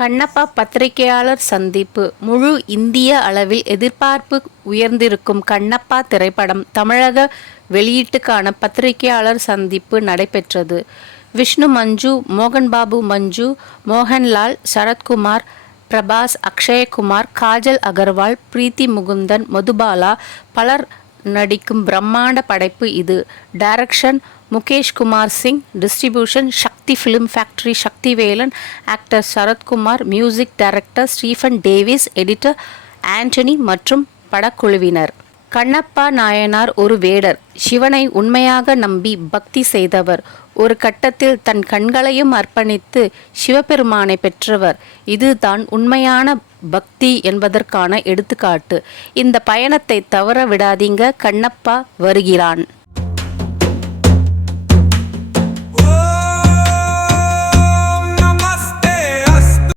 கண்ணப்பா பத்திரிகையாளர் சந்திப்பு. முழு இந்திய அளவில் எதிர்பார்ப்பு உயர்ந்திருக்கும் கண்ணப்பா திரைப்படம் தமிழக வெளியீட்டுக்கான பத்திரிகையாளர் சந்திப்பு நடைபெற்றது. விஷ்ணு மஞ்சு, மோகன்பாபு மஞ்சு, மோகன்லால், சரத்குமார், பிரபாஸ், அக்ஷயகுமார், காஜல் அகர்வால், பிரீத்தி முகுந்தன், மதுபாலா பலர் நடிக்கும் பிரம்மாண்ட படைப்பு இது. Direction Mukesh Kumar Singh, distribution Sakthi film factory Sakthivelan, actor Sarathkumar, music director Stephen Davis, editor Antony மற்றும் படக்குழுவினர். கண்ணப்பா நாயனார் ஒரு வேடர். சிவனை உண்மையாக நம்பி பக்தி செய்தவர். ஒரு கட்டத்தில் தன் கண்களையும் அர்ப்பணித்து சிவபெருமானை பெற்றவர். இதுதான் உண்மையான பக்தி என்பதற்கான எடுத்துக்காட்டு. இந்த பயணத்தை தவற விடாதீங்க. கண்ணப்பா வருகிறான்.